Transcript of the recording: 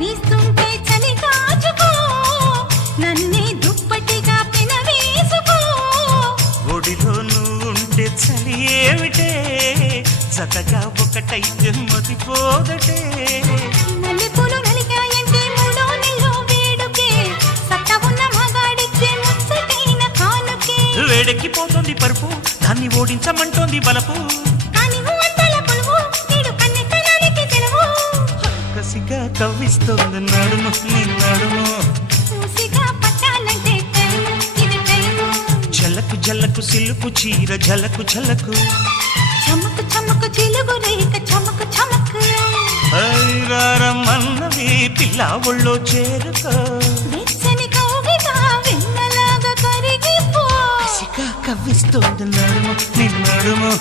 వీస్తుంటే చలి కాచుకో నన్నే దుప్పటిగా పెనవేసుకో ఒడిలో నువ్వుంటే చలి ఏమిటే జతగా ఒకటైతే మతిపోదటే మల్లెపూలు నలిగాయంటే మూడో నెలలో వేడుకే సత్త ఉన్న మగాడిచ్చే ముచ్చటైన కానుకే వేడెక్కిపోతుంది పరుపు దాన్ని ఓడించమంటోంది బలపు కానీ అంతల కొలువు నీడు కన్నెతనానికి తెలవు కసిగా కవ్విస్తోంది నడుము నీ నడుము చూసిగా పట్టాలంటే టైము ఇది టైము జలకు జలకు సిలుకు చీర జలకు జలకు చమకు చమకు చిలుగు రేఖ చమకు చమకు ఐరారమన్నవి పిల్ల ఒళ్ళో చేరుకో వెచ్చని కౌగిట వెన్నలాగా కరిగిపో కసిగా కవ్విస్తోంది నడుము నీ నడుము